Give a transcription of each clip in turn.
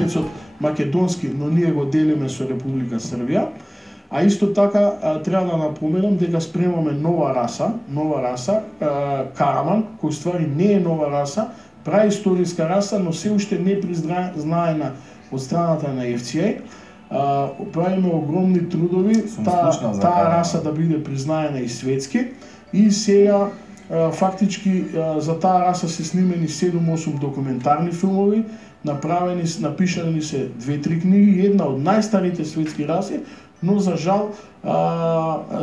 Јајнецот македонски, но ние го делиме со Република Србија. А исто така треба да напоменам дека спремаме нова раса, Караман, кој ствари не е нова раса, праисториска раса, но се уште не признаена од страната на FCA. Правиме огромни трудови таа раса да биде признаена и светски, и сега фактички за таа раса се снимени 7-8 документарни филмови, напишани се 2-3 книги, една од најстарите светски раси, но за жал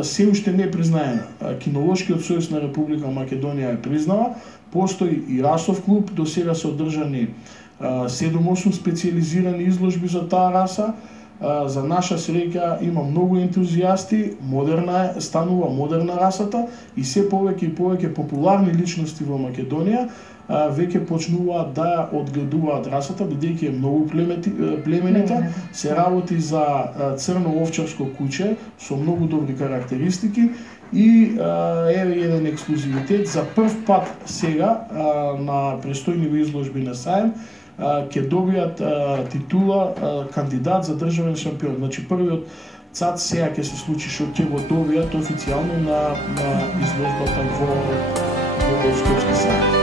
се уште не признаена. Кинолошкиот сојуз на Република Македонија е признава, постои и расов клуб, до сега се одржани 7-8 специализирани изложби за таа раса. За наша среќа има многу ентузијасти, станува модерна расата и се повеќе и повеќе популарни личности во Македонија веќе почнуваат да ја одгледуваат расата, бидејќи е многу племенита, се работи за црно овчарско куче со многу добри карактеристики и еве еден ексклузивитет. За прв пат сега на престојни изложби на Сајм ќе добијат титула кандидат за државен шампион. Значи првиот ЦАЦ сега ќе се случи што ќе го добијат официјално на изложбата во Скопски Сајм.